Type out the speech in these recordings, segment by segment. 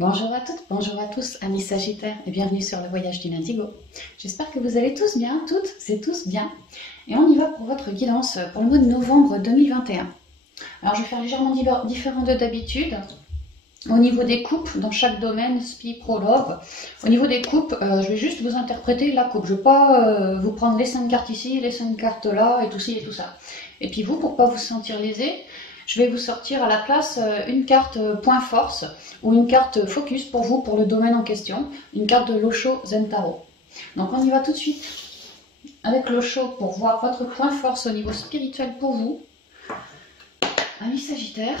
Bonjour à toutes, bonjour à tous, amis Sagittaires, et bienvenue sur le voyage du Indigo. J'espère que vous allez tous bien, toutes et tous bien. Et on y va pour votre guidance pour le mois de novembre 2021. Alors je vais faire légèrement différent de d'habitude. Au niveau des coupes, dans chaque domaine, SPI, Pro, Love, au niveau des coupes, je vais juste vous interpréter la coupe. Je ne vais pas vous prendre les 5 cartes ici, les 5 cartes là, et tout ci et tout ça. Et puis vous, pour ne pas vous sentir lésé, je vais vous sortir à la place une carte point force ou une carte focus pour vous, pour le domaine en question, une carte de l'Osho Zen Tarot. Donc on y va tout de suite avec l'Osho pour voir votre point force au niveau spirituel pour vous, amis Sagittaires.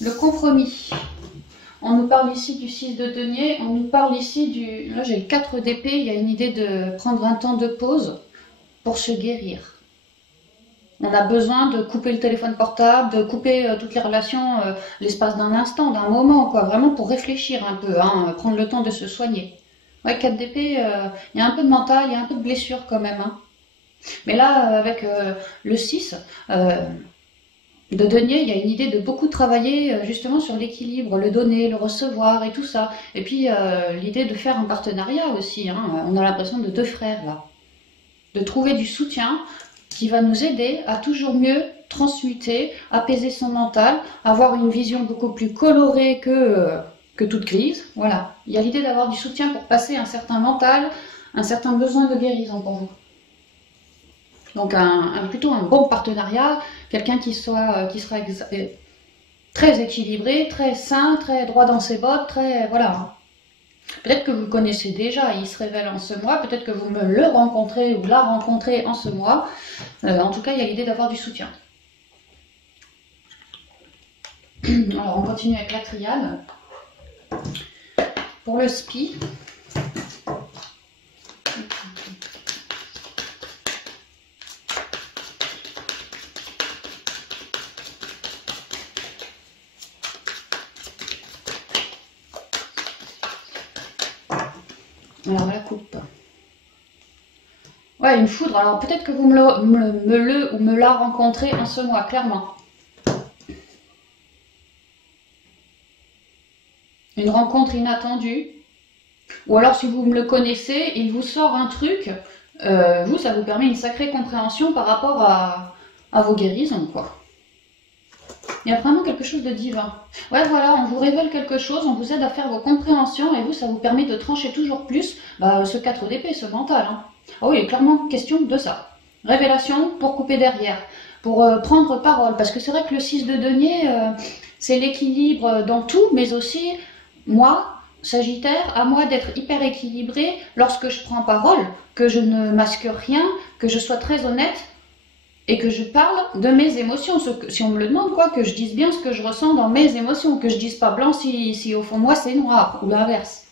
Le compromis. On nous parle ici du 6 de denier, on nous parle ici du... Là j'ai le 4 d'épée, il y a une idée de prendre un temps de pause pour se guérir. On a besoin de couper le téléphone portable, de couper toutes les relations l'espace d'un instant, d'un moment, quoi, vraiment pour réfléchir un peu, hein, prendre le temps de se soigner. Ouais, 4 d'épée, il y a un peu de mental, il y a un peu de blessure quand même. Hein. Mais là, avec le 6... de denier, il y a une idée de beaucoup travailler justement sur l'équilibre, le donner, le recevoir et tout ça. Et puis l'idée de faire un partenariat aussi. Hein. On a l'impression de deux frères là. De trouver du soutien qui va nous aider à toujours mieux transmuter, apaiser son mental, avoir une vision beaucoup plus colorée que toute crise. Voilà. Il y a l'idée d'avoir du soutien pour passer un certain mental, un certain besoin de guérison pour vous. Donc plutôt un bon partenariat, quelqu'un qui sera très équilibré, très sain, très droit dans ses bottes, très... voilà. Peut-être que vous le connaissez déjà, il se révèle en ce mois, peut-être que vous me le rencontrez ou la rencontrez en ce mois. En tout cas, il y a l'idée d'avoir du soutien. Alors, on continue avec la triade. Pour le SPI... Alors la coupe. Ouais, une foudre. Alors peut-être que vous me la rencontrez en ce mois, clairement. Une rencontre inattendue. Ou alors si vous me le connaissez, il vous sort un truc. Vous, ça vous permet une sacrée compréhension par rapport à vos guérisons, quoi. Il y a vraiment quelque chose de divin. Ouais, voilà, on vous révèle quelque chose, on vous aide à faire vos compréhensions et vous, ça vous permet de trancher toujours plus ce 4 d'épée, ce mental. Hein. Ah oui, il est clairement question de ça. Révélation pour couper derrière, pour prendre parole. Parce que c'est vrai que le 6 de denier, c'est l'équilibre dans tout, mais aussi, moi, Sagittaire, à moi d'être hyper équilibré lorsque je prends parole, que je ne masque rien, que je sois très honnête. Et que je parle de mes émotions, si on me le demande, quoi, que je dise bien ce que je ressens dans mes émotions, que je dise pas blanc si au fond de moi c'est noir, ou l'inverse.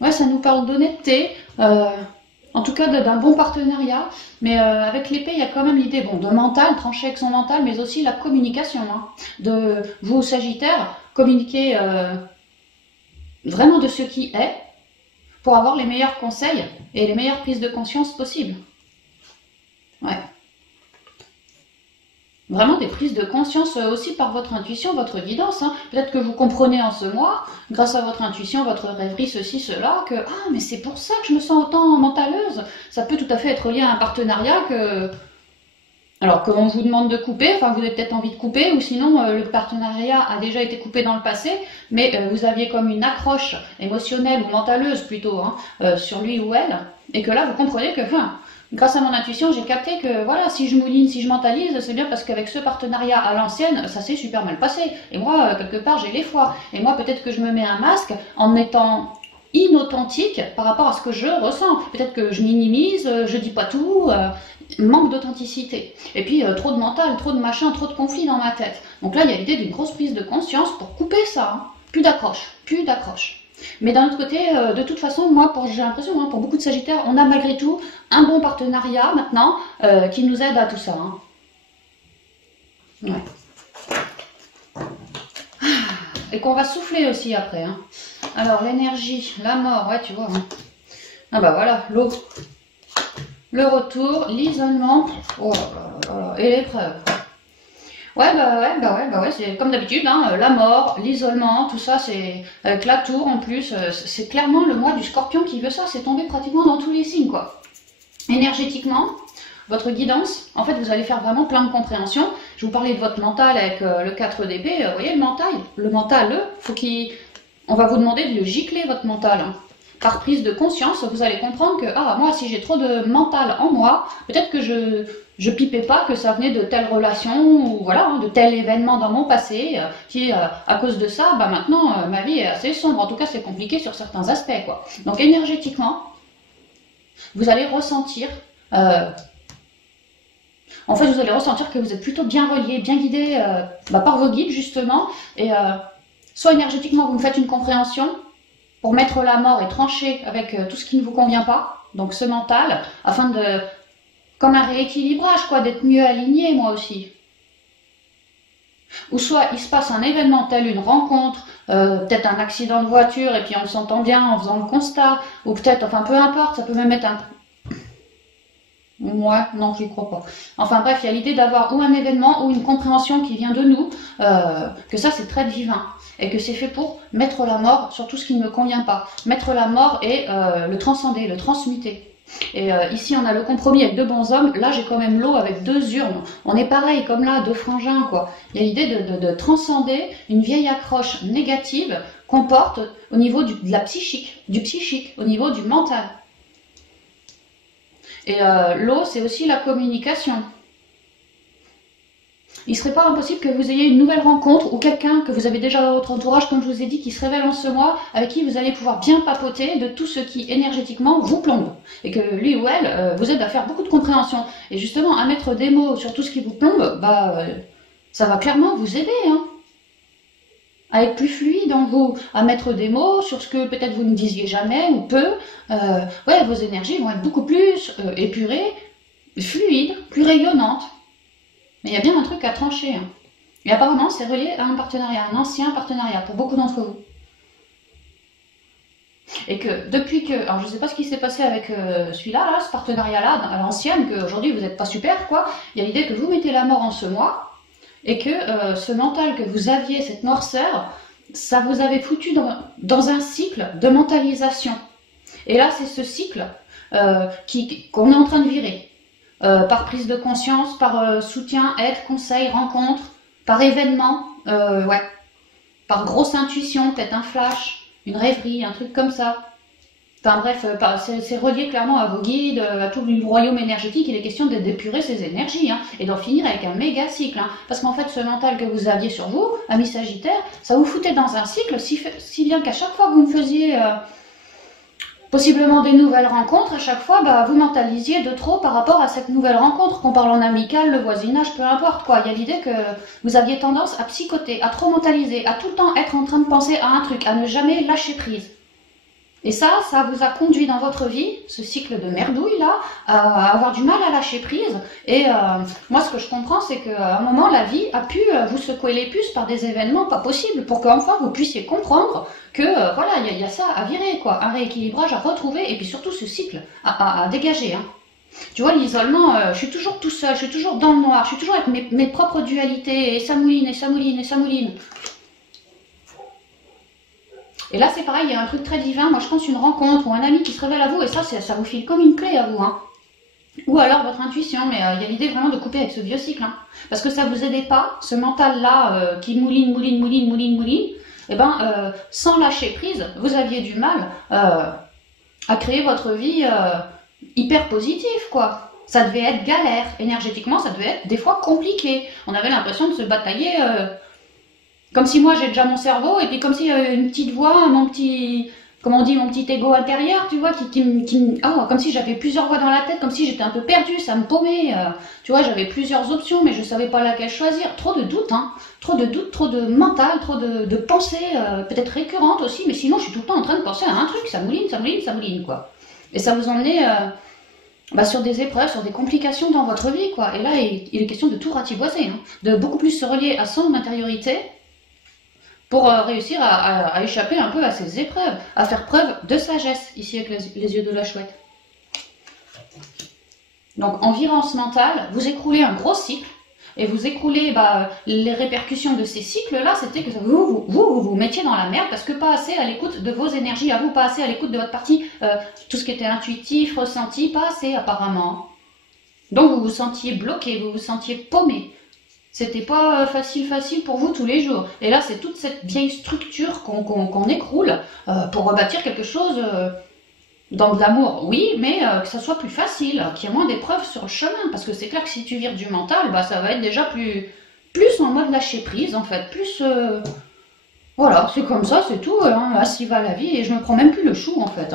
Ouais, ça nous parle d'honnêteté, en tout cas d'un bon partenariat, mais avec l'épée, il y a quand même l'idée de mental, trancher avec son mental, mais aussi la communication. Hein, de vous, Sagittaire, communiquer vraiment de ce qui est, pour avoir les meilleurs conseils et les meilleures prises de conscience possibles. Ouais. Vraiment des prises de conscience aussi par votre intuition, votre guidance. Hein. Peut-être que vous comprenez en ce mois, grâce à votre intuition, votre rêverie, ceci, cela, que « Ah, mais c'est pour ça que je me sens autant mentaleuse ». Ça peut tout à fait être lié à un partenariat que... Alors qu'on vous demande de couper, enfin vous avez peut-être envie de couper, ou sinon le partenariat a déjà été coupé dans le passé, mais vous aviez comme une accroche émotionnelle ou mentaleuse plutôt hein, sur lui ou elle, et que là vous comprenez que grâce à mon intuition j'ai capté que voilà, si je mouline, si je mentalise, c'est bien parce qu'avec ce partenariat à l'ancienne, ça s'est super mal passé, et moi quelque part j'ai les fois, et moi peut-être que je me mets un masque en étant inauthentique par rapport à ce que je ressens, peut-être que je minimise, je dis pas tout, manque d'authenticité. Et puis trop de mental, trop de machin, trop de conflits dans ma tête. Donc là, il y a l'idée d'une grosse prise de conscience pour couper ça. Hein. Plus d'accroche, plus d'accroche. Mais d'un autre côté, de toute façon, moi, j'ai l'impression, hein, pour beaucoup de Sagittaires, on a malgré tout un bon partenariat maintenant qui nous aide à tout ça. Hein. Ouais. Et qu'on va souffler aussi après. Hein. Alors, l'énergie, la mort, ouais, tu vois. Hein. Ah bah voilà, l'eau. le retour, l'isolement, oh là là, et l'épreuve. Ouais, c'est comme d'habitude, hein, la mort, l'isolement, tout ça, c'est avec la tour en plus, c'est clairement le mois du Scorpion qui veut ça, c'est tombé pratiquement dans tous les signes, quoi. Énergétiquement, votre guidance, en fait, vous allez faire vraiment plein de compréhension. Je vous parlais de votre mental avec le 4 d'épée, vous voyez le mental, on va vous demander de le gicler, votre mental, hein. Par prise de conscience, vous allez comprendre que, ah, moi, si j'ai trop de mental en moi, peut-être que je pipais pas que ça venait de telle relation, ou voilà, hein, de tel événement dans mon passé, qui, à cause de ça, bah maintenant, ma vie est assez sombre. En tout cas, c'est compliqué sur certains aspects, quoi. Donc, énergétiquement, vous allez ressentir, en fait, vous allez ressentir que vous êtes plutôt bien relié, bien guidé par vos guides, justement, et soit énergétiquement, vous me faites une compréhension, pour mettre la mort et trancher avec tout ce qui ne vous convient pas, donc ce mental, afin de, comme un rééquilibrage, quoi, d'être mieux aligné, moi aussi. Ou soit il se passe un événement tel une rencontre, peut-être un accident de voiture, et puis on s'entend bien en faisant le constat, ou peut-être, enfin peu importe, ça peut même être un... Ouais, non, je n'y crois pas. Enfin bref, il y a l'idée d'avoir ou un événement ou une compréhension qui vient de nous, que ça c'est très divin. Et que c'est fait pour mettre la mort sur tout ce qui ne me convient pas. Mettre la mort et le transcender, le transmuter. Et ici on a le compromis avec deux bons hommes, là j'ai quand même l'eau avec deux urnes. On est pareil, comme là, deux frangins, quoi. Il y a l'idée de transcender une vieille accroche négative qu'on porte au niveau de la psychique, du psychique, au niveau du mental. Et l'eau, c'est aussi la communication. Il ne serait pas impossible que vous ayez une nouvelle rencontre ou quelqu'un que vous avez déjà dans votre entourage, comme je vous ai dit, qui se révèle en ce mois, avec qui vous allez pouvoir bien papoter de tout ce qui énergétiquement vous plombe. Et que lui ou elle vous aide à faire beaucoup de compréhension. Et justement, à mettre des mots sur tout ce qui vous plombe, ça va clairement vous aider, hein. À être plus fluide en vous, à mettre des mots sur ce que peut-être vous ne disiez jamais ou peu. Ouais, vos énergies vont être beaucoup plus épurées, fluides, plus rayonnantes. Mais il y a bien un truc à trancher, hein. Et apparemment, c'est relié à un partenariat, un ancien partenariat pour beaucoup d'entre vous. Et que depuis que... Alors, je ne sais pas ce qui s'est passé avec celui-là, là, ce partenariat-là, à l'ancienne, qu'aujourd'hui, vous n'êtes pas super, quoi. Il y a l'idée que vous mettez la mort en ce mois, et que ce mental que vous aviez, cette noirceur, ça vous avait foutu dans un cycle de mentalisation. Et là, c'est ce cycle qu'on est en train de virer. Par prise de conscience, par soutien, aide, conseil, rencontre, par événement, ouais, par grosse intuition, peut-être un flash, une rêverie, un truc comme ça. Enfin bref, c'est relié clairement à vos guides, à tout le royaume énergétique. Il est question d'épurer ces énergies, hein, et d'en finir avec un méga cycle. Hein, parce qu'en fait, ce mental que vous aviez sur vous, ami Sagittaire, ça vous foutait dans un cycle, si bien qu'à chaque fois que vous me faisiez... possiblement des nouvelles rencontres, à chaque fois, vous mentalisiez de trop par rapport à cette nouvelle rencontre, qu'on parle en amical, le voisinage, peu importe quoi. Il y a l'idée que vous aviez tendance à psychoter, à trop mentaliser, à tout le temps être en train de penser à un truc, à ne jamais lâcher prise. Et ça vous a conduit dans votre vie, ce cycle de merdouille là, à avoir du mal à lâcher prise. Et moi ce que je comprends, c'est qu'à un moment la vie a pu vous secouer les puces par des événements pas possibles, pour qu'enfin vous puissiez comprendre que voilà, il y a ça à virer, quoi, un rééquilibrage à retrouver, et puis surtout ce cycle à dégager, hein. Tu vois, l'isolement, je suis toujours tout seul, je suis toujours dans le noir, je suis toujours avec mes propres dualités, et ça mouline, et ça mouline, et ça mouline. Et là, c'est pareil, il y a un truc très divin. Moi, je pense une rencontre ou un ami qui se révèle à vous, et ça vous file comme une clé à vous, hein. Ou alors votre intuition, mais il y a l'idée vraiment de couper avec ce vieux cycle, hein. Parce que ça vous aidait pas, ce mental-là qui mouline, mouline, mouline, mouline, mouline, et sans lâcher prise, vous aviez du mal à créer votre vie hyper positive, quoi. Ça devait être galère. Énergétiquement, ça devait être des fois compliqué. On avait l'impression de se batailler... comme si moi j'ai déjà mon cerveau, et puis comme si une petite voix, mon petit, comment on dit, mon petit ego intérieur, tu vois, comme si j'avais plusieurs voix dans la tête, comme si j'étais un peu perdue, ça me paumait, tu vois, j'avais plusieurs options, mais je savais pas laquelle choisir. Trop de doutes, hein, trop de doutes, trop de mental, trop de pensées, peut-être récurrentes aussi, mais sinon je suis tout le temps en train de penser à un truc, ça mouline, ça mouline, ça mouline, quoi. Et ça vous emmenait sur des épreuves, sur des complications dans votre vie, quoi. Et là, il est question de tout ratiboiser, hein, de beaucoup plus se relier à son intériorité, pour réussir à échapper un peu à ces épreuves, à faire preuve de sagesse, ici avec les yeux de la chouette. Donc en virance mentale, vous écroulez un gros cycle, et vous écroulez les répercussions de ces cycles-là, c'était que vous mettiez dans la merde parce que pas assez à l'écoute de vos énergies à vous, pas assez à l'écoute de votre partie, tout ce qui était intuitif, ressenti, pas assez apparemment. Donc vous vous sentiez bloqué, vous vous sentiez paumé. C'était pas facile pour vous tous les jours. Et là, c'est toute cette vieille structure qu'on écroule pour rebâtir quelque chose dans de l'amour, oui, mais que ça soit plus facile, qu'il y ait moins d'épreuves sur le chemin. Parce que c'est clair que si tu vires du mental, ça va être déjà plus en mode lâcher prise, en fait. Plus, voilà, c'est comme ça, c'est tout. Ainsi va la vie et je me prends même plus le chou, en fait.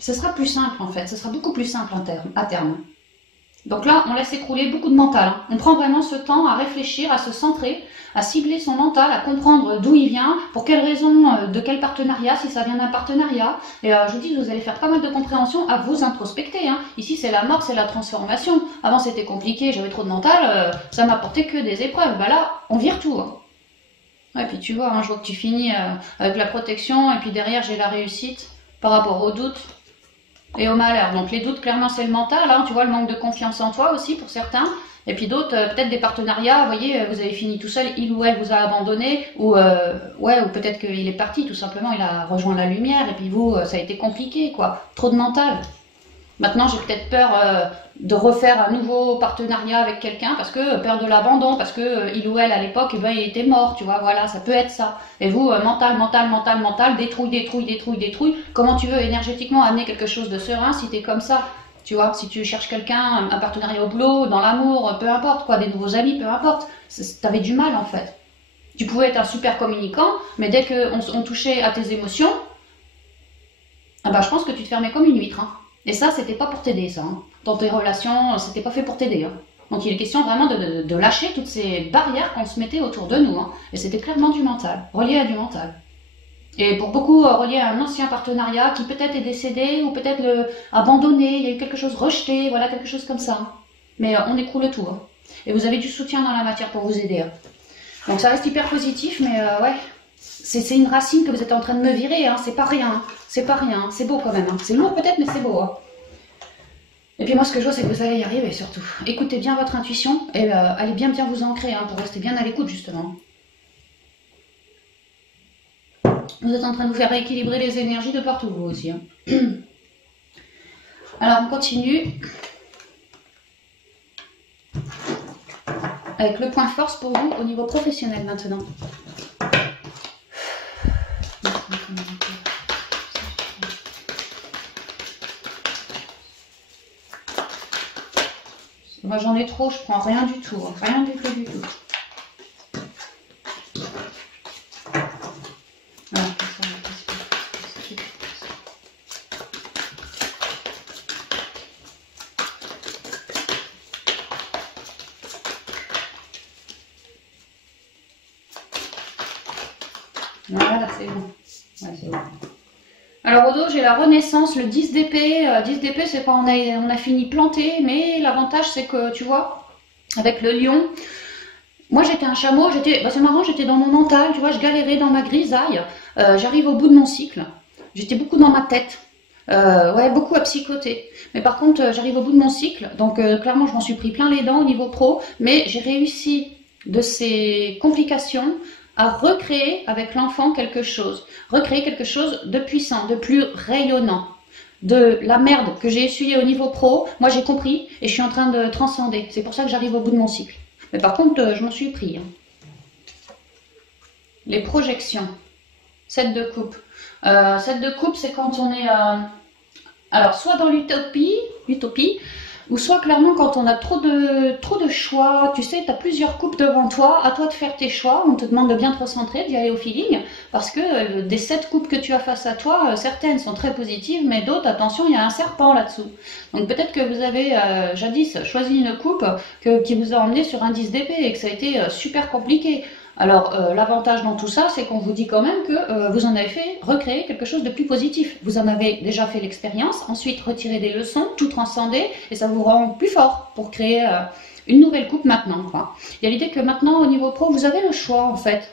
Ce sera plus simple, en fait. Ce sera beaucoup plus simple à terme. Donc là, on laisse écrouler beaucoup de mental. On prend vraiment ce temps à réfléchir, à se centrer, à cibler son mental, à comprendre d'où il vient, pour quelle raison, de quel partenariat, si ça vient d'un partenariat. Et je vous dis, vous allez faire pas mal de compréhension à vous introspecter. Ici, c'est la mort, c'est la transformation. Avant, c'était compliqué, j'avais trop de mental, ça m'apportait que des épreuves. Là, on vire tout. Ouais, puis tu vois, je vois que tu finis avec la protection, et puis derrière, j'ai la réussite par rapport aux doutes et au malheur. Donc les doutes, clairement, c'est le mental, tu vois, le manque de confiance en toi aussi pour certains. Et puis d'autres, peut-être des partenariats, vous voyez, vous avez fini tout seul, il ou elle vous a abandonné, ou peut-être qu'il est parti, tout simplement, il a rejoint la lumière, et puis vous, ça a été compliqué, quoi. Trop de mental. Maintenant, j'ai peut-être peur de refaire un nouveau partenariat avec quelqu'un, parce que peur de l'abandon, parce que il ou elle, à l'époque, il était mort, tu vois, voilà, ça peut être ça. Et vous, mental, détruit. Comment tu veux énergétiquement amener quelque chose de serein si t'es comme ça? Tu vois, si tu cherches quelqu'un, un partenariat au boulot, dans l'amour, peu importe, quoi, des nouveaux amis, peu importe, t'avais du mal, en fait. Tu pouvais être un super communicant, mais dès qu'on touchait à tes émotions, je pense que tu te fermais comme une huître, Et ça, c'était pas pour t'aider, ça. Dans tes relations, c'était pas fait pour t'aider. Donc il est question vraiment de lâcher toutes ces barrières qu'on se mettait autour de nous. Et c'était clairement du mental, relié à du mental. Et pour beaucoup, relié à un ancien partenariat qui peut-être est décédé ou peut-être abandonné, il y a eu quelque chose rejeté, voilà, quelque chose comme ça. Mais on écroule tout. Et vous avez du soutien dans la matière pour vous aider. Donc ça reste hyper positif, mais ouais. C'est une racine que vous êtes en train de me virer, c'est pas rien, c'est pas rien, c'est beau quand même, c'est lourd peut-être, mais c'est beau. Et puis moi ce que je vois, c'est que vous allez y arriver surtout. Écoutez bien votre intuition et allez bien vous ancrer pour rester bien à l'écoute justement. Vous êtes en train de vous faire rééquilibrer les énergies de partout vous aussi. Alors on continue avec le point force pour vous au niveau professionnel maintenant. Moi j'en ai trop, je prends rien du tout, rien du tout. Voilà, c'est bon. Ouais, c'est bon. Alors au dos, j'ai la renaissance, le 10 d'épée. 10 d'épée, c'est quand on a fini planté, mais l'avantage, c'est que, tu vois, avec le lion, moi j'étais un chameau, c'est marrant, j'étais dans mon mental, tu vois, je galérais dans ma grisaille. J'arrive au bout de mon cycle. J'étais beaucoup dans ma tête. Beaucoup à psychoter. Mais par contre, j'arrive au bout de mon cycle, donc clairement, je m'en suis pris plein les dents au niveau pro, mais j'ai réussi de ces complications à recréer avec l'enfant quelque chose. Recréer quelque chose de puissant, de plus rayonnant. De la merde que j'ai essuyée au niveau pro, moi j'ai compris et je suis en train de transcender. C'est pour ça que j'arrive au bout de mon cycle. Mais par contre, je m'en suis pris. Les projections. 7 de coupe. 7 de coupe, c'est quand on est... alors, soit dans l'utopie, ou soit clairement quand on a trop de choix, tu sais, tu as plusieurs coupes devant toi, à toi de faire tes choix, on te demande de bien te recentrer, d'y aller au feeling, parce que des 7 coupes que tu as face à toi, certaines sont très positives, mais d'autres, attention, il y a un serpent là-dessous. Donc peut-être que vous avez jadis choisi une coupe qui vous a emmené sur un 10 d'épée et que ça a été super compliqué. Alors, l'avantage dans tout ça, c'est qu'on vous dit quand même que vous en avez fait recréer quelque chose de plus positif. Vous en avez déjà fait l'expérience, ensuite retiré des leçons, tout transcender, et ça vous rend plus fort pour créer une nouvelle coupe maintenant. Il y a l'idée que maintenant, au niveau pro, vous avez le choix, en fait.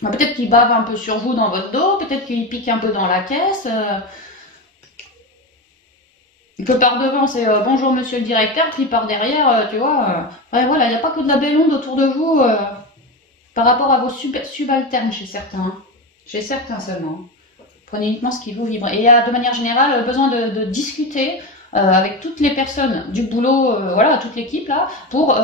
Peut-être qu'il bave un peu sur vous dans votre dos, peut-être qu'il pique un peu dans la caisse. Que par devant c'est bonjour monsieur le directeur, puis par derrière, tu vois, ouais, voilà, il n'y a pas que de la belle onde autour de vous par rapport à vos subalternes chez certains. Hein. Chez certains seulement. Prenez uniquement ce qui vous vibre. Et il y a de manière générale besoin de discuter avec toutes les personnes du boulot, voilà, toute l'équipe là, pour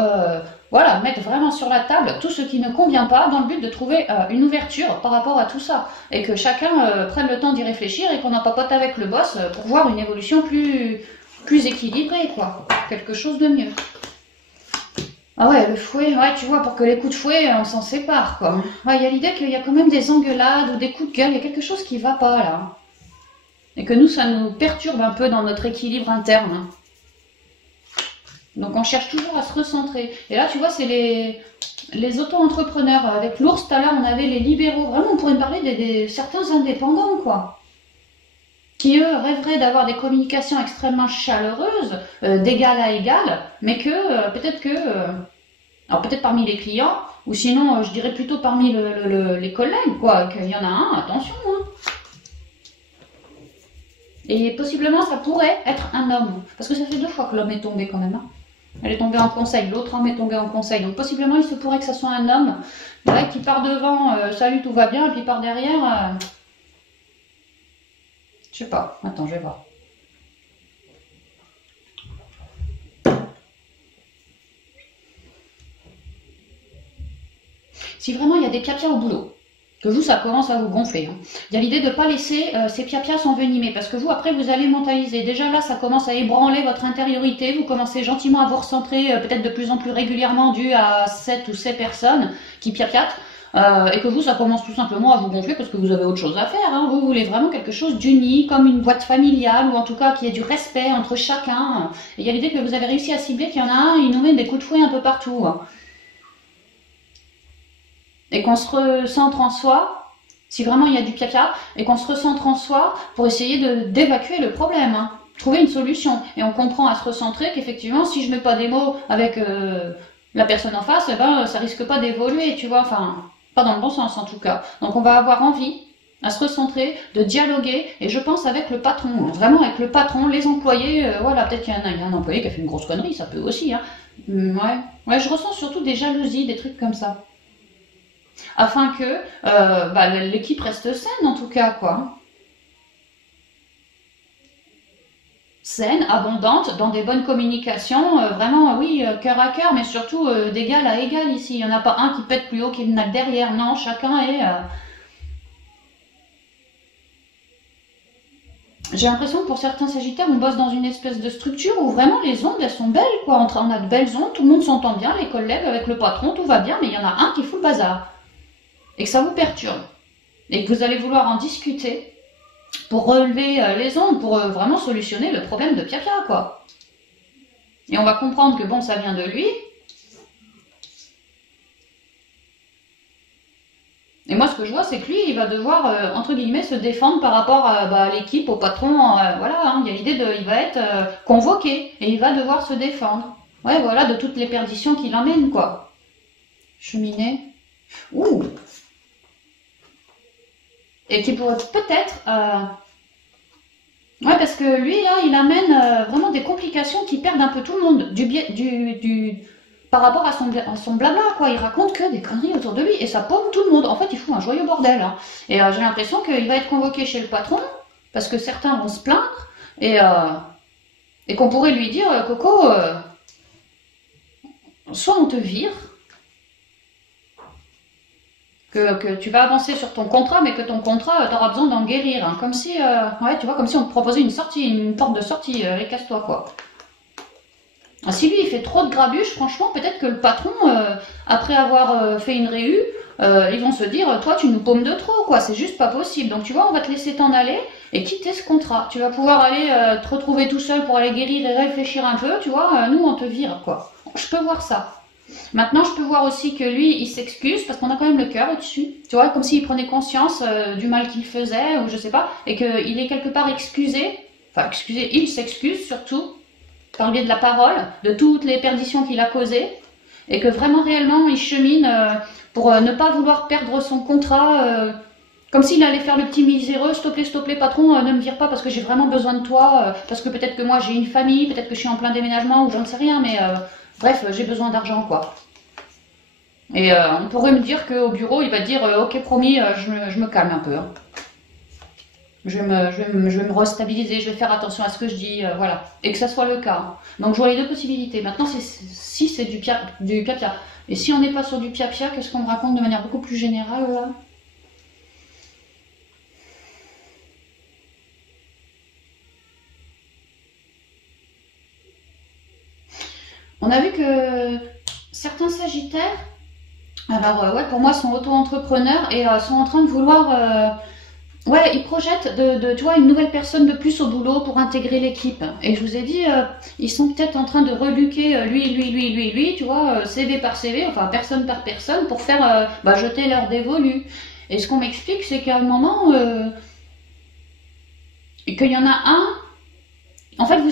voilà, mettre vraiment sur la table tout ce qui ne convient pas dans le but de trouver une ouverture par rapport à tout ça. Et que chacun prenne le temps d'y réfléchir et qu'on en papote avec le boss pour voir une évolution plus équilibrée, quoi. Quelque chose de mieux. Ah ouais, le fouet, ouais, tu vois, pour que les coups de fouet, on s'en sépare, quoi. Ouais, il y a l'idée qu'il y a quand même des engueulades ou des coups de gueule, il y a quelque chose qui va pas, là. Et que nous, ça nous perturbe un peu dans notre équilibre interne. Donc on cherche toujours à se recentrer. Et là, tu vois, c'est les auto-entrepreneurs. Avec l'ours, tout à l'heure, on avait les libéraux. Vraiment, on pourrait parler de certains indépendants, quoi. Qui, eux, rêveraient d'avoir des communications extrêmement chaleureuses, d'égal à égal, mais que, peut-être que... alors peut-être parmi les clients, ou sinon, je dirais plutôt parmi les collègues, quoi, qu'il y en a un, attention, hein. Et possiblement, ça pourrait être un homme. Parce que ça fait 2 fois que l'homme est tombé quand même. Hein. Elle est tombée en conseil, l'autre homme est tombé en conseil. Donc possiblement, il se pourrait que ça soit un homme. Ouais, qui part devant, salut, tout va bien, et puis par derrière... je sais pas. Attends, je vais voir. Si vraiment il y a des piapias au boulot, que vous, ça commence à vous gonfler. Hein. Il y a l'idée de ne pas laisser ces piapias s'envenimer, parce que vous, après, vous allez mentaliser. Déjà là, ça commence à ébranler votre intériorité, vous commencez gentiment à vous recentrer, peut-être de plus en plus régulièrement, dû à 7 ou 7 personnes qui piapiatent, et que vous, ça commence tout simplement à vous gonfler, parce que vous avez autre chose à faire. Hein. Vous voulez vraiment quelque chose d'uni, comme une boîte familiale, ou en tout cas, qu'il y ait du respect entre chacun. Et il y a l'idée que vous avez réussi à cibler qu'il y en a un, il nous met des coups de fouet un peu partout. Hein. Et qu'on se recentre en soi, si vraiment il y a du piapia, et qu'on se recentre en soi pour essayer d'évacuer le problème, hein, trouver une solution. Et on comprend à se recentrer qu'effectivement, si je mets pas des mots avec la personne en face, eh ben, ça risque pas d'évoluer, tu vois, enfin, pas dans le bon sens en tout cas. Donc on va avoir envie à se recentrer, de dialoguer, et je pense avec le patron, hein, vraiment avec le patron, les employés, voilà, peut-être qu'il y a un employé qui a fait une grosse connerie, ça peut aussi, hein. Ouais, je ressens surtout des jalousies, des trucs comme ça. Afin que l'équipe reste saine en tout cas, quoi. Saine, abondante, dans des bonnes communications, vraiment, oui, cœur à cœur, mais surtout d'égal à égal ici. Il n'y en a pas un qui pète plus haut qu'il n'a derrière, non, chacun est... J'ai l'impression que pour certains sagittaires, on bosse dans une espèce de structure où vraiment les ondes, elles sont belles, quoi. On a de belles ondes, tout le monde s'entend bien, les collègues avec le patron, tout va bien, mais il y en a un qui fout le bazar. Et que ça vous perturbe, et que vous allez vouloir en discuter pour relever les ondes, pour vraiment solutionner le problème de piapia, quoi. Et on va comprendre que bon, ça vient de lui. Et moi, ce que je vois, c'est que lui, il va devoir, entre guillemets, se défendre par rapport à l'équipe, au patron, voilà, hein, il y a l'idée il va être convoqué, et il va devoir se défendre. Ouais, voilà, de toutes les perditions qu'il emmène, quoi. Cheminée. Ouh! Et qui pourrait peut-être... ouais, parce que lui, là, il amène vraiment des complications qui perdent un peu tout le monde par rapport à son blabla, quoi. Il raconte que des conneries autour de lui et ça paume tout le monde. En fait, il fout un joyeux bordel. Hein. Et j'ai l'impression qu'il va être convoqué chez le patron parce que certains vont se plaindre et qu'on pourrait lui dire Coco, soit on te vire, que tu vas avancer sur ton contrat, mais que ton contrat, tu auras besoin d'en guérir. Hein. Comme si, ouais, tu vois, comme si on te proposait une sortie, une porte de sortie, et casse-toi, quoi. Si lui, il fait trop de grabuches, franchement, peut-être que le patron, après avoir fait une réu, ils vont se dire, toi, tu nous paumes de trop, quoi, c'est juste pas possible. Donc, tu vois, on va te laisser t'en aller et quitter ce contrat. Tu vas pouvoir aller te retrouver tout seul pour aller guérir et réfléchir un peu, tu vois, nous, on te vire, quoi. Je peux voir ça. Maintenant, je peux voir aussi que lui, il s'excuse parce qu'on a quand même le cœur au-dessus. Tu vois, comme s'il prenait conscience du mal qu'il faisait ou je sais pas, et qu'il est quelque part excusé. Enfin, excusé, il s'excuse surtout par le biais de la parole, de toutes les perditions qu'il a causées. Et que vraiment, réellement, il chemine pour ne pas vouloir perdre son contrat, comme s'il allait faire le petit miséreux, s'il te plaît, patron, ne me vire pas parce que j'ai vraiment besoin de toi, parce que peut-être que moi j'ai une famille, peut-être que je suis en plein déménagement ou j'en sais rien, mais bref, j'ai besoin d'argent, quoi. Et on pourrait me dire qu'au bureau, il va dire ok, promis, je me calme un peu. Hein. Je vais me restabiliser, je vais faire attention à ce que je dis, voilà. Et que ça soit le cas. Hein. Donc je vois les deux possibilités. Maintenant, si c'est du pia-pia. Et si on n'est pas sur du pia-pia, qu'est-ce qu'on me raconte de manière beaucoup plus générale là? On a vu que certains sagittaires, alors ouais, pour moi, sont auto-entrepreneurs et sont en train de vouloir... ouais, ils projettent tu vois, une nouvelle personne de plus au boulot pour intégrer l'équipe. Et je vous ai dit, ils sont peut-être en train de reluquer lui, tu vois, CV par CV, enfin personne par personne, pour faire jeter leur dévolu. Et ce qu'on m'explique, c'est qu'à un moment, qu'il y en a un. En fait,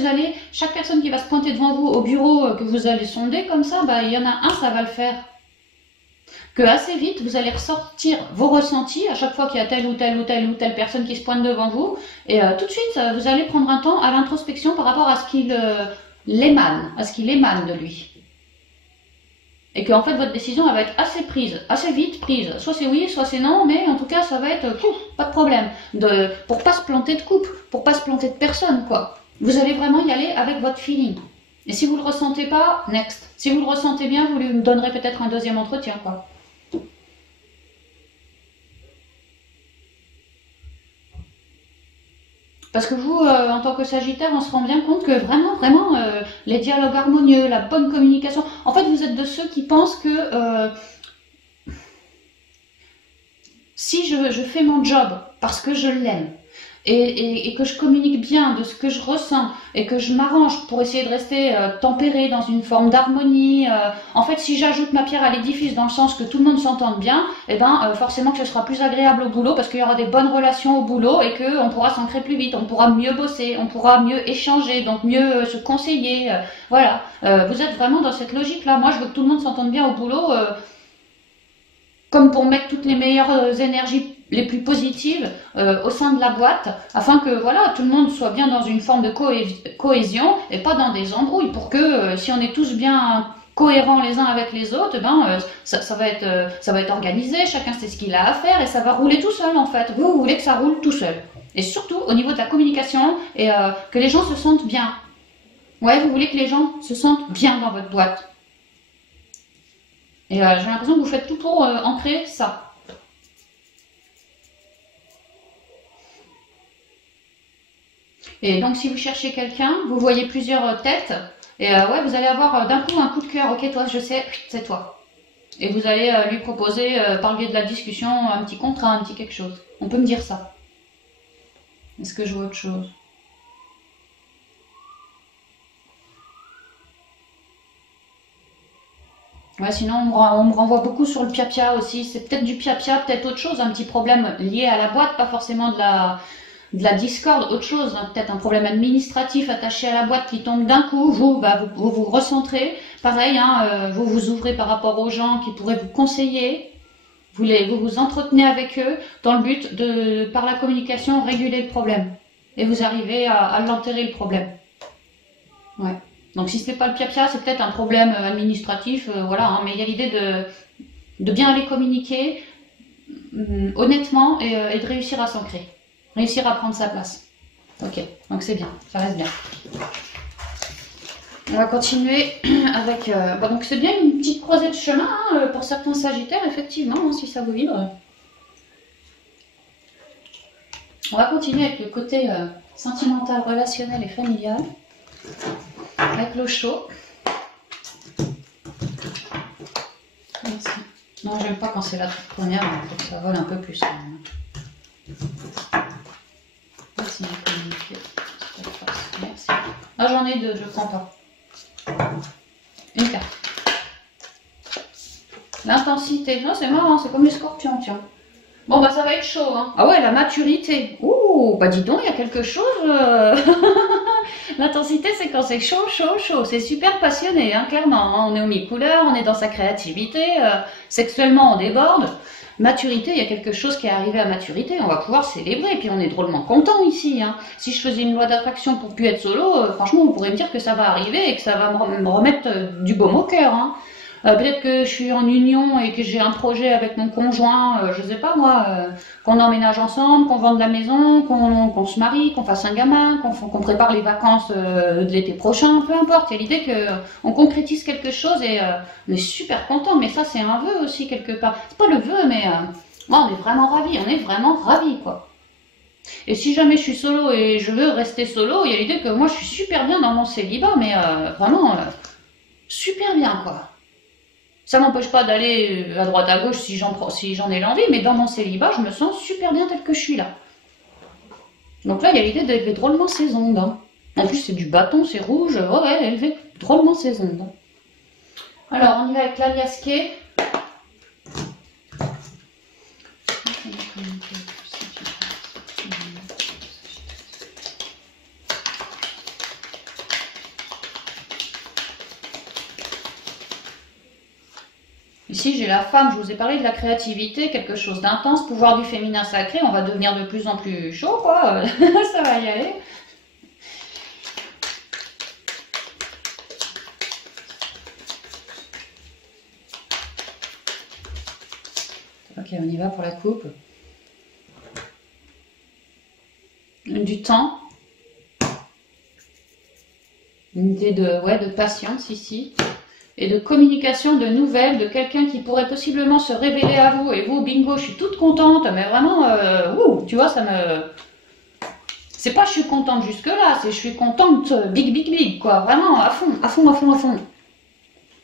chaque personne qui va se pointer devant vous au bureau que vous allez sonder comme ça, il y en a un, ça va le faire. Que assez vite, vous allez ressortir vos ressentis à chaque fois qu'il y a telle ou telle personne qui se pointe devant vous. Et tout de suite, vous allez prendre un temps à l'introspection par rapport à ce qu'il émane de lui. Et que en fait, votre décision, elle va être assez vite prise. Soit c'est oui, soit c'est non, mais en tout cas, ça va être, pas de problème. Pour pas se planter de couple, pour pas se planter de personne, quoi. Vous allez vraiment y aller avec votre feeling. Et si vous le ressentez pas, next. Si vous le ressentez bien, vous lui donnerez peut-être un deuxième entretien, quoi. Parce que vous, en tant que Sagittaire, on se rend bien compte que vraiment, les dialogues harmonieux, la bonne communication... En fait, vous êtes de ceux qui pensent que si je fais mon job parce que je l'aime, et que je communique bien de ce que je ressens et que je m'arrange pour essayer de rester tempéré dans une forme d'harmonie. En fait, si j'ajoute ma pierre à l'édifice dans le sens que tout le monde s'entende bien, forcément que ce sera plus agréable au boulot parce qu'il y aura des bonnes relations au boulot et qu'on pourra s'ancrer plus vite, on pourra mieux bosser, on pourra mieux échanger, donc mieux se conseiller. Voilà, vous êtes vraiment dans cette logique-là. Moi, je veux que tout le monde s'entende bien au boulot, comme pour mettre toutes les meilleures énergies les plus positives au sein de la boîte, afin que voilà, tout le monde soit bien dans une forme de cohésion et pas dans des embrouilles, pour que si on est tous bien cohérents les uns avec les autres, ça va être organisé, chacun sait ce qu'il a à faire et ça va rouler tout seul en fait. Vous voulez que ça roule tout seul. Et surtout au niveau de la communication et que les gens se sentent bien. Ouais, vous voulez que les gens se sentent bien dans votre boîte. Et j'ai l'impression que vous faites tout pour ancrer ça. Et donc, si vous cherchez quelqu'un, vous voyez plusieurs têtes, et ouais, vous allez avoir d'un coup un coup de cœur. Ok, toi, je sais, c'est toi. Et vous allez lui proposer, par le biais de la discussion, un petit contrat, un petit quelque chose. On peut me dire ça. Est-ce que je vois autre chose? Ouais, sinon, on me renvoie beaucoup sur le pia-pia aussi. C'est peut-être du pia-pia, peut-être autre chose, un petit problème lié à la boîte, pas forcément de la discorde, autre chose, hein, peut-être un problème administratif attaché à la boîte qui tombe d'un coup, vous vous recentrez, pareil, hein, vous vous ouvrez par rapport aux gens qui pourraient vous conseiller, vous vous entretenez avec eux dans le but de, par la communication, réguler le problème. Et vous arrivez à l'enterrer le problème. Ouais. Donc si ce n'est pas le pia-pia, c'est peut-être un problème administratif, voilà, hein, mais il y a l'idée de bien aller communiquer honnêtement et de réussir à s'ancrer. Réussir à prendre sa place. Ok, donc c'est bien, ça reste bien. On va continuer avec... donc c'est bien une petite croisée de chemin hein, pour certains sagittaires, effectivement, hein, si ça vous vibre. On va continuer avec le côté sentimental, relationnel et familial. Avec l'eau chaude. Merci. Non, j'aime pas quand c'est la toute première, il faut que ça vole un peu plus. Quand même. Merci. Merci. Ah, j'en ai deux, je prends pas. Une carte. L'intensité. Non, c'est marrant, c'est comme les scorpions, tiens. Bon, ça va être chaud, hein. Ah ouais, la maturité. Ouh, dis donc, il y a quelque chose. L'intensité, c'est quand c'est chaud, chaud, chaud. C'est super passionné, hein, clairement. Hein. On est au mi-couleur, on est dans sa créativité. Sexuellement, on déborde. Maturité, il y a quelque chose qui est arrivé à maturité. On va pouvoir célébrer. Puis on est drôlement content ici. Hein. Si je faisais une loi d'attraction pour plus être solo, franchement, on pourrait me dire que ça va arriver et que ça va me remettre du baume au cœur. Hein. Peut-être que je suis en union et que j'ai un projet avec mon conjoint, je sais pas moi, qu'on emménage ensemble, qu'on vende la maison, qu'on se marie, qu'on fasse un gamin, qu'on prépare les vacances de l'été prochain, peu importe. Il y a l'idée qu'on concrétise quelque chose et on est super content. Mais ça, c'est un vœu aussi quelque part. C'est pas le vœu, mais moi, on est vraiment ravis, quoi. Et si jamais je suis solo et je veux rester solo, il y a l'idée que moi, je suis super bien dans mon célibat, mais vraiment super bien, quoi. Ça m'empêche pas d'aller à droite à gauche si j'en ai l'envie, mais dans mon célibat, je me sens super bien tel que je suis là. Donc là, il y a l'idée d'élever drôlement ses ondes. Hein. En plus, c'est du bâton, c'est rouge. Ouais, élever drôlement ses ondes. Alors, on y va avec l'aliasqué. Ici, j'ai la femme, je vous ai parlé de la créativité, quelque chose d'intense, pouvoir du féminin sacré, on va devenir de plus en plus chaud, quoi. Ça va y aller. Ok, on y va pour la coupe. Du temps. Une idée de patience ici. Et de communication de nouvelles de quelqu'un qui pourrait possiblement se révéler à vous. Et vous, bingo, je suis toute contente, mais vraiment, tu vois, ça me... C'est pas je suis contente jusque-là, c'est je suis contente big, quoi. Vraiment, à fond.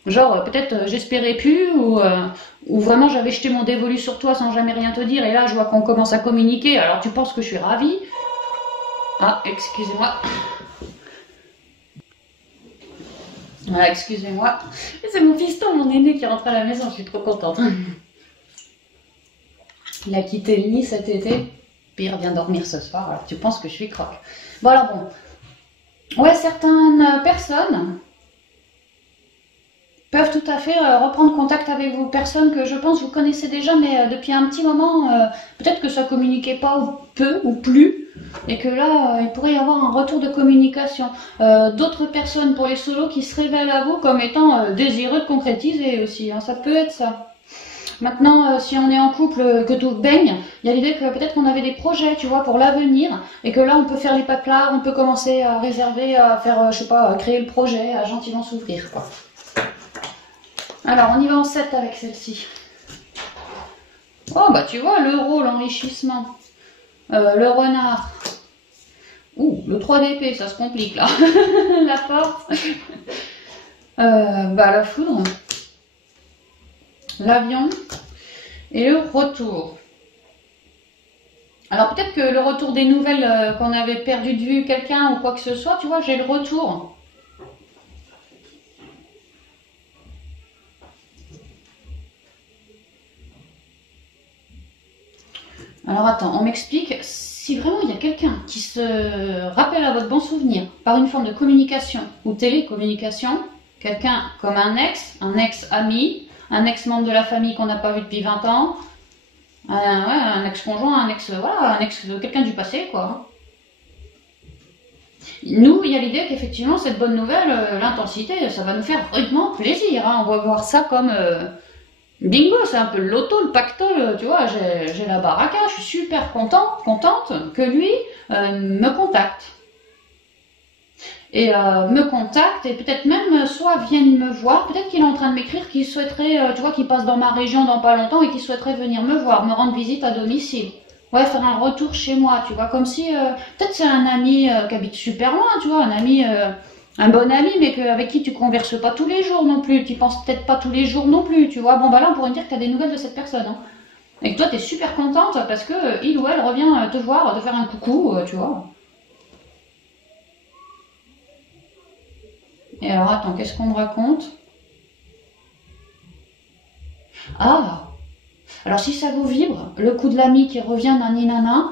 Genre, peut-être j'espérais plus, ou vraiment j'avais jeté mon dévolu sur toi sans jamais rien te dire, et là je vois qu'on commence à communiquer, alors tu penses que je suis ravie. Ah, excusez-moi. Voilà, excusez-moi. C'est mon fiston, mon aîné qui rentre à la maison, je suis trop contente. Il a quitté le nid cet été, puis il revient dormir ce soir, alors tu penses que je suis croque. Bon alors bon. Ouais, certaines personnes peuvent tout à fait reprendre contact avec vous. Personnes que je pense vous connaissez déjà, mais depuis un petit moment, peut-être que ça communiquait pas ou peu ou plus. Et que là, il pourrait y avoir un retour de communication. D'autres personnes pour les solos qui se révèlent à vous comme étant désireux de concrétiser aussi. Hein, ça peut être ça. Maintenant, si on est en couple, que tout baigne, il y a l'idée que peut-être qu'on avait des projets, tu vois, pour l'avenir. Et que là, on peut faire les paplards, on peut commencer à réserver, à faire, je sais pas, à créer le projet, à gentiment s'ouvrir, quoi. Alors, on y va en 7 avec celle-ci. Oh, bah tu vois, l'euro, l'enrichissement. Le renard. Ouh, le 3 d'épée, ça se complique là. La porte. La foudre. L'avion. Et le retour. Alors peut-être que le retour des nouvelles qu'on avait perdu de vue quelqu'un ou quoi que ce soit, tu vois, j'ai le retour. Alors attends, on m'explique, si vraiment il y a quelqu'un qui se rappelle à votre bon souvenir par une forme de communication ou télécommunication, quelqu'un comme un ex-ami, un ex-membre de la famille qu'on n'a pas vu depuis 20 ans, un ex-conjoint, un ex de quelqu'un du passé, quoi. Nous, il y a l'idée qu'effectivement, cette bonne nouvelle, l'intensité, ça va nous faire rudement plaisir, hein. On va voir ça comme... bingo, c'est un peu le loto, le pactole, tu vois, j'ai la baraka, je suis super contente que lui me contacte. Et me contacte et peut-être même soit vienne me voir, peut-être qu'il est en train de m'écrire qu'il souhaiterait, tu vois, qu'il passe dans ma région dans pas longtemps et qu'il souhaiterait venir me voir, me rendre visite à domicile. Ouais, faire un retour chez moi, tu vois, comme si, peut-être c'est un ami qui habite super loin, tu vois, un ami... un bon ami, mais avec qui tu converses pas tous les jours non plus, tu penses peut-être pas tous les jours non plus, tu vois. Bon, bah là, on pourrait dire que tu as des nouvelles de cette personne. Hein. Et que toi, tu es super contente parce que il ou elle revient te voir, te faire un coucou, tu vois. Et alors, attends, qu'est-ce qu'on me raconte? Ah! Alors, si ça vous vibre, le coup de l'ami qui revient d'un ninana,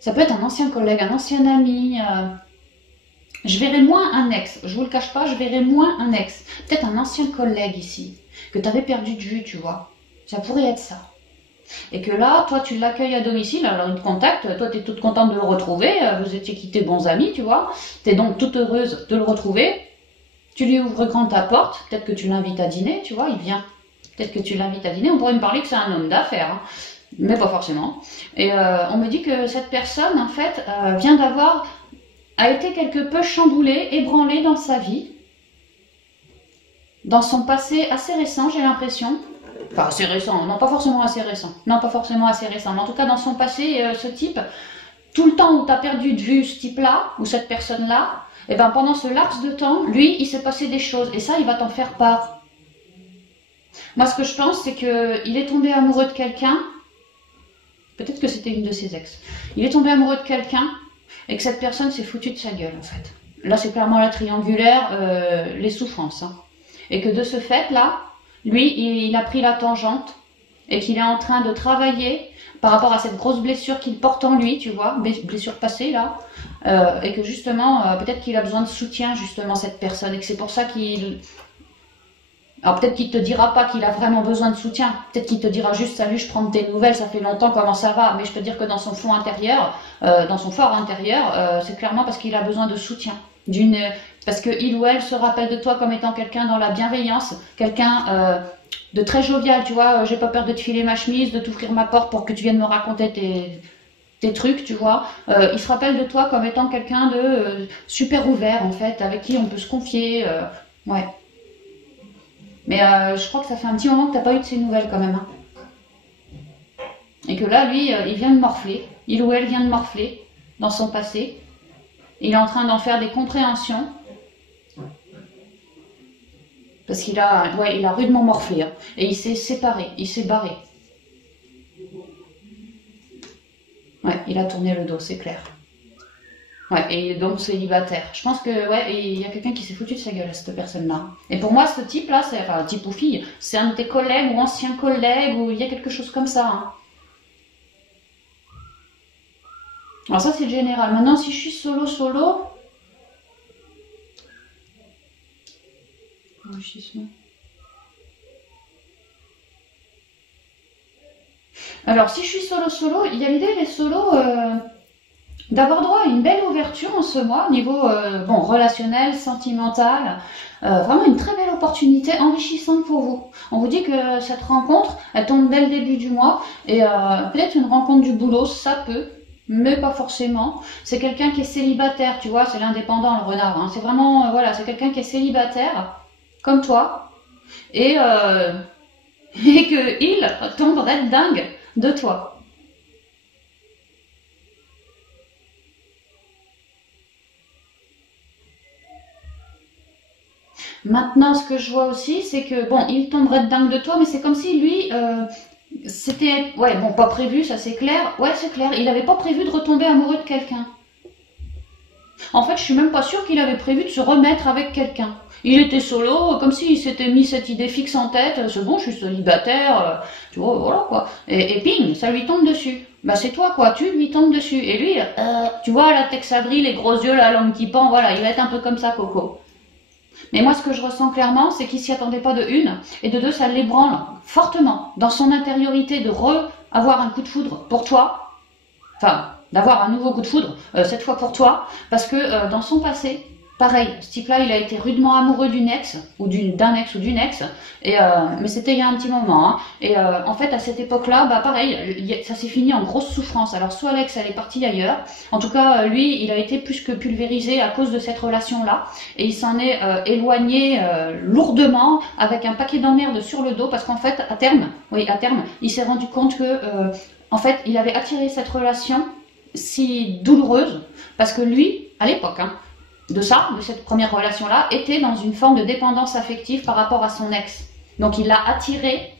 ça peut être un ancien collègue, un ancien ami... Je verrai moins un ex, je vous le cache pas, je verrai moins un ex. Peut-être un ancien collègue ici, que tu avais perdu de vue, tu vois. Ça pourrait être ça. Et que là, toi, tu l'accueilles à domicile, alors il te contacte, toi, tu es toute contente de le retrouver, vous étiez quittés bons amis, tu vois. Tu es donc toute heureuse de le retrouver. Tu lui ouvres grand ta porte, peut-être que tu l'invites à dîner, tu vois, il vient. Peut-être que tu l'invites à dîner, on pourrait me parler que c'est un homme d'affaires, hein, mais pas forcément. Et on me dit que cette personne, en fait, vient d'avoir, a été quelque peu chamboulée, ébranlée dans sa vie, dans son passé assez récent, j'ai l'impression. Enfin, assez récent, non pas forcément assez récent, non pas forcément assez récent, mais en tout cas dans son passé, ce type, tout le temps où tu as perdu de vue ce type-là, ou cette personne-là, et ben pendant ce laps de temps, lui, il s'est passé des choses, et ça, il va t'en faire part. Moi, ce que je pense, c'est qu'il est tombé amoureux de quelqu'un, peut-être que c'était une de ses ex, il est tombé amoureux de quelqu'un, et que cette personne s'est foutue de sa gueule, en fait. Là, c'est clairement la triangulaire, les souffrances. Hein. Et que de ce fait-là, lui, il a pris la tangente, et qu'il est en train de travailler par rapport à cette grosse blessure qu'il porte en lui, tu vois, blessure passée, là, et que justement, peut-être qu'il a besoin de soutien, justement, cette personne, et que c'est pour ça qu'il... Alors peut-être qu'il te dira pas qu'il a vraiment besoin de soutien, peut-être qu'il te dira juste salut, je prends de tes nouvelles, ça fait longtemps, comment ça va, mais je peux dire que dans son fond intérieur, dans son fort intérieur, c'est clairement parce qu'il a besoin de soutien, parce que il ou elle se rappelle de toi comme étant quelqu'un dans la bienveillance, quelqu'un de très jovial, tu vois, j'ai pas peur de te filer ma chemise, de t'ouvrir ma porte pour que tu viennes me raconter tes trucs, tu vois, il se rappelle de toi comme étant quelqu'un de super ouvert en fait, avec qui on peut se confier, ouais. Mais je crois que ça fait un petit moment que t'as pas eu de ces nouvelles quand même. Hein. Et que là, lui, il vient de morfler. Il ou elle vient de morfler dans son passé. Il est en train d'en faire des compréhensions. Parce qu'il a, ouais, il a rudement morflé. Hein. Et il s'est séparé, il s'est barré. Ouais, il a tourné le dos, c'est clair. Ouais, et donc célibataire. Je pense que, ouais, il y a quelqu'un qui s'est foutu de sa gueule à cette personne-là. Et pour moi, ce type-là, c'est, enfin, type ou fille, c'est un de tes collègues ou anciens collègues, ou il y a quelque chose comme ça. Hein. Alors ça, c'est le général. Maintenant, si je suis solo... Enrichissement. Alors, si je suis solo, il y a l'idée, les solos... d'avoir droit à une belle ouverture en ce mois, au niveau bon, relationnel, sentimental, vraiment une très belle opportunité enrichissante pour vous. On vous dit que cette rencontre, elle tombe dès le début du mois, et peut-être une rencontre du boulot, ça peut, mais pas forcément. C'est quelqu'un qui est célibataire, tu vois, c'est l'indépendant, le renard, hein. C'est vraiment, voilà, c'est quelqu'un qui est célibataire, comme toi, et que il tomberait dingue de toi. Maintenant, ce que je vois aussi, c'est que, bon, il tomberait dingue de toi, mais c'est comme si lui, c'était, ouais, bon, pas prévu, ça c'est clair. Ouais, c'est clair, il avait pas prévu de retomber amoureux de quelqu'un. En fait, je suis même pas sûre qu'il avait prévu de se remettre avec quelqu'un. Il était solo, comme s'il s'était mis cette idée fixe en tête, c'est bon, je suis célibataire, tu vois, voilà quoi. Et ping, ça lui tombe dessus. Bah c'est toi quoi, tu lui tombes dessus. Et lui, tu vois, la Tex Avery, les gros yeux, la langue qui pend, voilà, il va être un peu comme ça, Coco. Mais moi, ce que je ressens clairement, c'est qu'il s'y attendait pas de une, et de deux, ça l'ébranle fortement dans son intériorité de avoir un coup de foudre pour toi, enfin, d'avoir un nouveau coup de foudre, cette fois pour toi, parce que dans son passé, pareil, ce type-là, il a été rudement amoureux d'une ex, ou d'un ex ou d'une ex, et, mais c'était il y a un petit moment, hein, et en fait, à cette époque-là, bah pareil, ça s'est fini en grosse souffrance. Alors, soit l'ex, elle est partie ailleurs, en tout cas, lui, il a été plus que pulvérisé à cause de cette relation-là, et il s'en est éloigné lourdement, avec un paquet d'emmerdes sur le dos, parce qu'en fait, à terme, il s'est rendu compte que, en fait, il avait attiré cette relation si douloureuse, parce que lui, à l'époque, hein, de cette première relation-là, était dans une forme de dépendance affective par rapport à son ex. Donc il l'a attiré,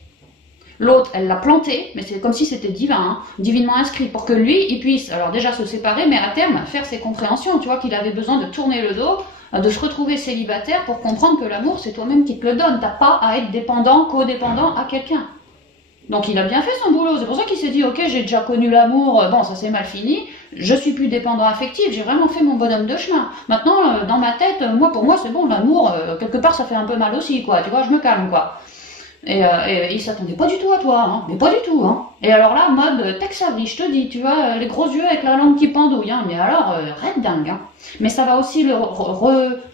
l'autre, elle l'a planté, mais c'est comme si c'était divin, hein, divinement inscrit, pour que lui, il puisse, alors déjà se séparer, mais à terme, faire ses compréhensions, tu vois, qu'il avait besoin de tourner le dos, de se retrouver célibataire pour comprendre que l'amour, c'est toi-même qui te le donne, t'as pas à être dépendant, codépendant à quelqu'un. Donc il a bien fait son boulot, c'est pour ça qu'il s'est dit, ok, j'ai déjà connu l'amour, bon, ça s'est mal fini, je suis plus dépendant affectif, j'ai vraiment fait mon bonhomme de chemin. Maintenant, dans ma tête, pour moi, c'est bon, l'amour, quelque part, ça fait un peu mal aussi, quoi. Tu vois, je me calme, quoi. Et il s'attendait pas du tout à toi, hein, mais pas du tout, hein. Et alors là, mode Tex Avery, je te dis, tu vois, les gros yeux avec la langue qui pendouille, hein, mais alors, red dingue, hein. Mais ça va aussi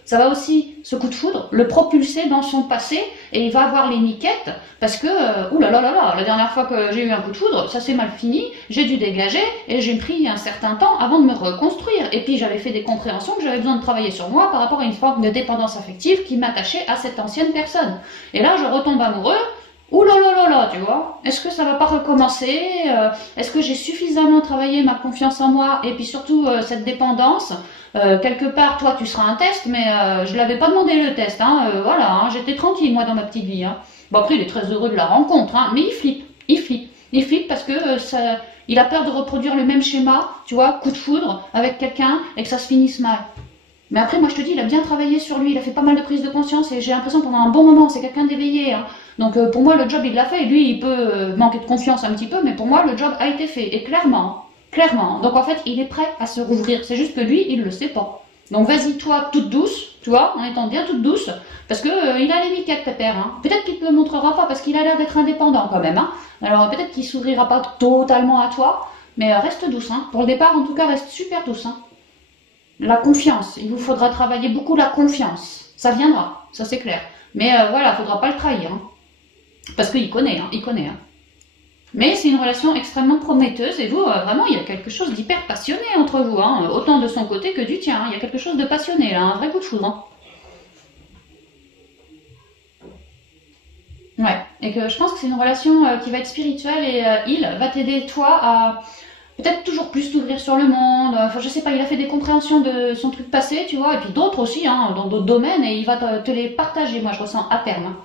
ça va aussi, ce coup de foudre, le propulser dans son passé, et il va avoir les niquettes, parce que, oulala, la dernière fois que j'ai eu un coup de foudre, ça s'est mal fini, j'ai dû dégager, et j'ai pris un certain temps avant de me reconstruire. Et puis j'avais fait des compréhensions que j'avais besoin de travailler sur moi par rapport à une forme de dépendance affective qui m'attachait à cette ancienne personne. Et là, je retombe amoureux, ouh là là là là, tu vois, est-ce que ça va pas recommencer? Est-ce que j'ai suffisamment travaillé ma confiance en moi et puis surtout cette dépendance? Quelque part, toi, tu seras un test, mais je l'avais pas demandé le test, hein, voilà, hein, j'étais tranquille moi dans ma petite vie, hein. Bon après, il est très heureux de la rencontre, hein, mais il flippe parce que il a peur de reproduire le même schéma, tu vois, coup de foudre avec quelqu'un et que ça se finisse mal. Mais après, moi je te dis, il a bien travaillé sur lui, il a fait pas mal de prises de conscience et j'ai l'impression pendant un bon moment, c'est quelqu'un d'éveillé, hein. Donc pour moi, le job, il l'a fait. Lui, il peut manquer de confiance un petit peu, mais pour moi, le job a été fait. Et clairement, clairement. Donc en fait, il est prêt à se rouvrir. C'est juste que lui, il le sait pas. Donc vas-y, toi, toute douce, tu vois, en étant bien toute douce, parce que il a les miquettes, pépère, hein. Peut-être qu'il te le montrera pas, parce qu'il a l'air d'être indépendant quand même, hein. Alors peut-être qu'il s'ouvrira pas totalement à toi, mais reste douce, hein. Pour le départ, en tout cas, reste super douce, hein. La confiance, il vous faudra travailler beaucoup la confiance. Ça viendra, ça c'est clair. Mais voilà, faudra pas le trahir, hein. Parce qu'il connaît, hein, il connaît, hein. Mais c'est une relation extrêmement prometteuse et vous, vraiment, il y a quelque chose d'hyper passionné entre vous, hein, autant de son côté que du tien, hein. Il y a quelque chose de passionné là, un vrai coup de foudre, hein. Ouais, et que je pense que c'est une relation qui va être spirituelle et il va t'aider toi à peut-être toujours plus t'ouvrir sur le monde. Enfin, je sais pas, il a fait des compréhensions de son truc passé, tu vois, et puis d'autres aussi, hein, dans d'autres domaines, et il va te les partager, moi je ressens à terme, hein.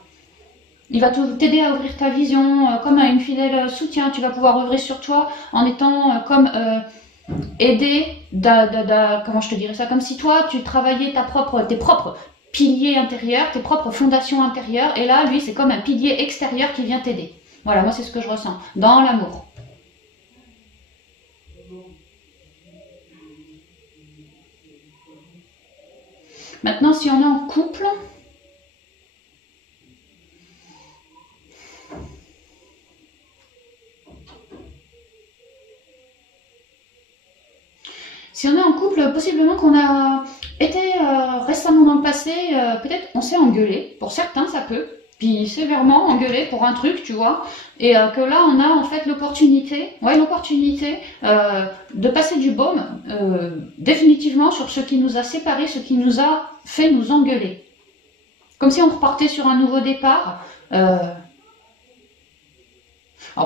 Il va t'aider à ouvrir ta vision, comme une fidèle soutien. Tu vas pouvoir ouvrir sur toi en étant comme aidé, comment je te dirais ça, comme si toi tu travaillais tes propres piliers intérieurs, tes propres fondations intérieures, et là lui c'est comme un pilier extérieur qui vient t'aider. Voilà, moi c'est ce que je ressens dans l'amour. Maintenant, si on est en couple, si on est en couple, possiblement qu'on a été récemment dans le passé, peut-être on s'est engueulé, pour certains ça peut, puis sévèrement engueulé pour un truc, tu vois, et que là on a en fait l'opportunité, de passer du baume définitivement sur ce qui nous a séparés, ce qui nous a fait nous engueuler. Comme si on repartait sur un nouveau départ. Alors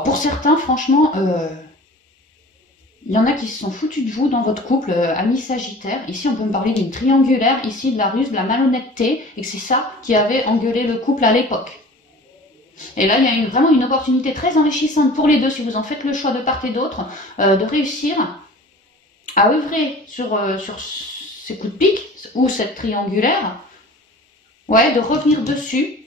pour certains, franchement, il y en a qui se sont foutus de vous dans votre couple, amis sagittaires. Ici, on peut me parler d'une triangulaire, ici de la ruse, de la malhonnêteté, et que c'est ça qui avait engueulé le couple à l'époque. Et là, il y a vraiment une opportunité très enrichissante pour les deux, si vous en faites le choix de part et d'autre, de réussir à œuvrer sur ces coups de pique, ou cette triangulaire, ouais, de revenir dessus,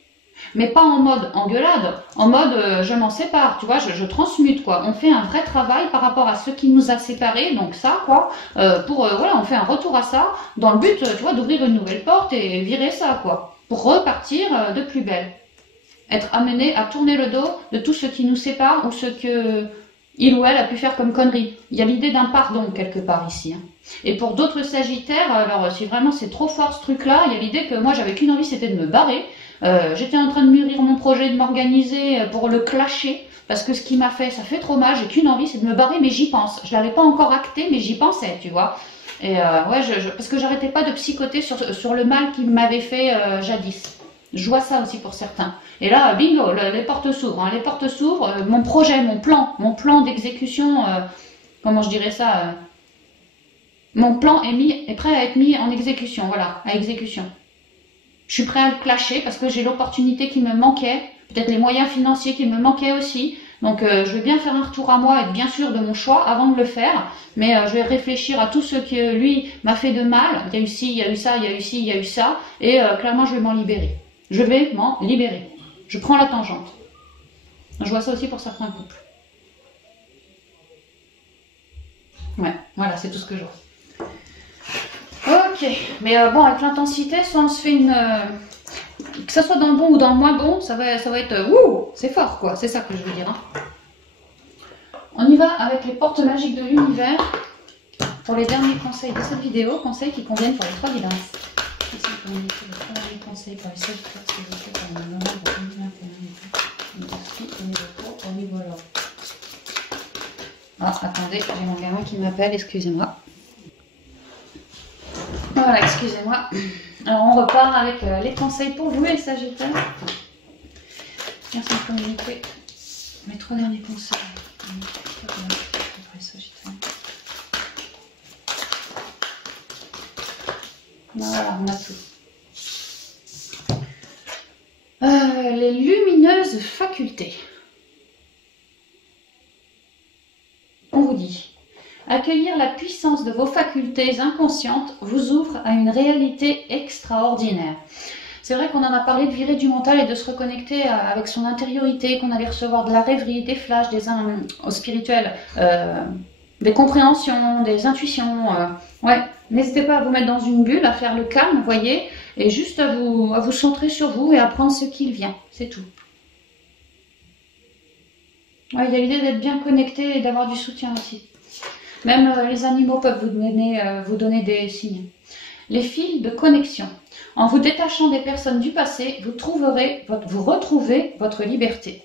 mais pas en mode engueulade, en mode je m'en sépare, tu vois, je transmute, quoi. On fait un vrai travail par rapport à ce qui nous a séparés, donc ça, quoi, voilà, on fait un retour à ça, dans le but, tu vois, d'ouvrir une nouvelle porte et virer ça, quoi, pour repartir de plus belle. Être amené à tourner le dos de tout ce qui nous sépare ou ce que il ou elle a pu faire comme connerie. Il y a l'idée d'un pardon quelque part ici, hein. Et pour d'autres sagittaires, alors si vraiment c'est trop fort ce truc-là, il y a l'idée que moi j'avais qu'une envie, c'était de me barrer. J'étais en train de mûrir mon projet, de m'organiser pour le clasher, parce que ce qui m'a fait, ça fait trop mal, j'ai qu'une envie, c'est de me barrer, mais j'y pense. Je l'avais pas encore acté, mais j'y pensais, tu vois. Et ouais, parce que j'arrêtais pas de psychoter sur le mal qu'il m'avait fait jadis. Je vois ça aussi pour certains. Et là, bingo, les portes s'ouvrent, hein, les portes s'ouvrent. Mon projet, mon plan d'exécution, comment je dirais ça, mon plan est prêt à être mis en exécution, voilà, à exécution. Je suis prêt à le clasher parce que j'ai l'opportunité qui me manquait, peut-être les moyens financiers qui me manquaient aussi. Donc je vais bien faire un retour à moi, être bien sûr de mon choix avant de le faire, mais je vais réfléchir à tout ce que lui m'a fait de mal. Il y a eu ci, il y a eu ça, il y a eu ci, il y a eu ça, et clairement je vais m'en libérer. Je vais m'en libérer. Je prends la tangente. Je vois ça aussi pour certains couples. Ouais, voilà, c'est tout ce que je vois. Ok, mais bon, avec l'intensité, soit on se fait une... que ça soit dans le bon ou dans le moins bon, ça va être... Ouh, c'est fort, quoi. C'est ça que je veux dire. Hein. On y va avec les portes magiques de l'univers pour les derniers conseils de cette vidéo, conseils qui conviennent pour les 3 guidances. Ici, on va mettre les derniers conseils pour les sagittaires, s'il vous plaît, pour le novembre 2021. Merci, au niveau là. Ah, attendez, j'ai mon gamin qui m'appelle, excusez-moi. Voilà, excusez-moi. Alors, on repart avec les conseils pour vous, les sagittaires. Merci de communiquer mes 3 derniers conseils. Voilà, on a tout. Les lumineuses facultés. On vous dit, accueillir la puissance de vos facultés inconscientes vous ouvre à une réalité extraordinaire. C'est vrai qu'on en a parlé de virer du mental et de se reconnecter avec son intériorité, qu'on allait recevoir de la rêverie, des flashs, au spirituel, des compréhensions, des intuitions. Ouais, n'hésitez pas à vous mettre dans une bulle, à faire le calme, vous voyez, et juste à vous centrer sur vous et à prendre ce qu'il vient, c'est tout. Ouais, il y a l'idée d'être bien connecté et d'avoir du soutien aussi. Même les animaux peuvent vous donner des signes. Les fils de connexion. En vous détachant des personnes du passé, vous retrouvez votre liberté.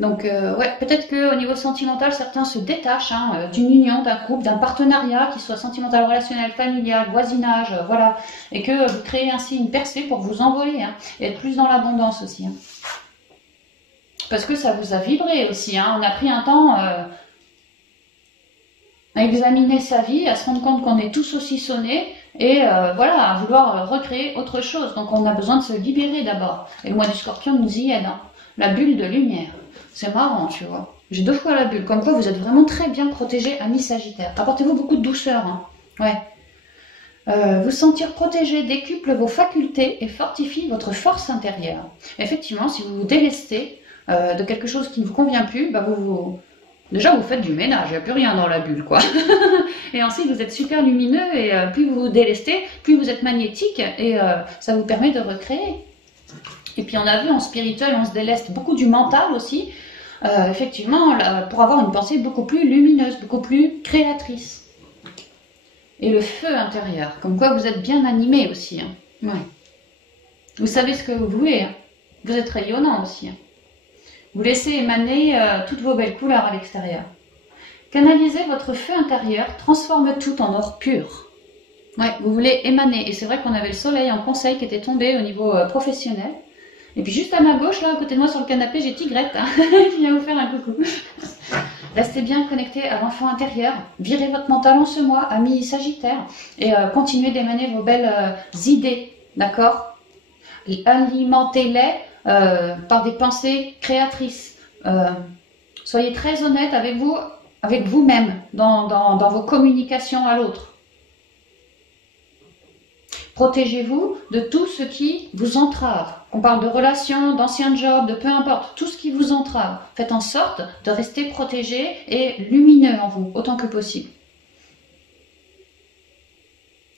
Donc, ouais, peut-être qu'au niveau sentimental, certains se détachent d'une union, d'un couple, d'un partenariat, qui soit sentimental, relationnel, familial, voisinage, voilà. Et que vous créez ainsi une percée pour vous envoler et être plus dans l'abondance aussi. Parce que ça vous a vibré aussi. On a pris un temps à examiner sa vie, à se rendre compte qu'on est tous saucissonnés et voilà, à vouloir recréer autre chose. Donc on a besoin de se libérer d'abord. Et le mois du Scorpion nous y aide. La bulle de lumière. C'est marrant, tu vois. J'ai 2 fois la bulle. Comme quoi vous êtes vraiment très bien protégé, amis Sagittaires. Apportez-vous beaucoup de douceur. Ouais. Vous sentir protégé décuple vos facultés et fortifie votre force intérieure. Effectivement, si vous vous délestez de quelque chose qui ne vous convient plus, bah déjà vous faites du ménage, il n'y a plus rien dans la bulle, quoi. Et ensuite vous êtes super lumineux et plus vous vous délestez, plus vous êtes magnétique et ça vous permet de recréer. Et puis on a vu en spirituel, on se déleste beaucoup du mental aussi, effectivement, pour avoir une pensée beaucoup plus lumineuse, beaucoup plus créatrice. Et le feu intérieur, comme quoi vous êtes bien animé aussi. Ouais. Vous savez ce que vous voulez, vous êtes rayonnant aussi. Vous laissez émaner toutes vos belles couleurs à l'extérieur. Canalisez votre feu intérieur, transforme tout en or pur. Ouais, vous voulez émaner. Et c'est vrai qu'on avait le soleil en conseil qui était tombé au niveau professionnel. Et puis juste à ma gauche, là, à côté de moi sur le canapé, j'ai Tigrette qui vient vous faire un coucou. Restez bien connectés à l'enfant intérieur. Virez votre mental en ce mois, amis Sagittaires. Et continuez d'émaner vos belles idées, d'accord? Alimentez-les par des pensées créatrices. Soyez très honnête avec vous-même dans vos communications à l'autre. Protégez-vous de tout ce qui vous entrave. On parle de relations, d'anciens jobs, de peu importe, tout ce qui vous entrave. Faites en sorte de rester protégé et lumineux en vous, autant que possible.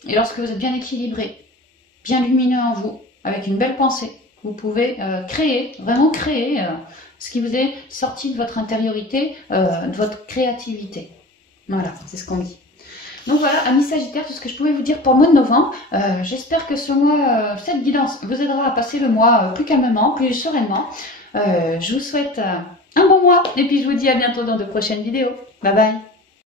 Et lorsque vous êtes bien équilibré, bien lumineux en vous, avec une belle pensée, vous pouvez vraiment créer ce qui vous est sorti de votre intériorité, de votre créativité. Voilà, c'est ce qu'on dit. Donc voilà, amis Sagittaires, tout ce que je pouvais vous dire pour le mois de novembre. J'espère que ce mois, cette guidance vous aidera à passer le mois plus calmement, plus sereinement. Je vous souhaite un bon mois et puis je vous dis à bientôt dans de prochaines vidéos. Bye bye.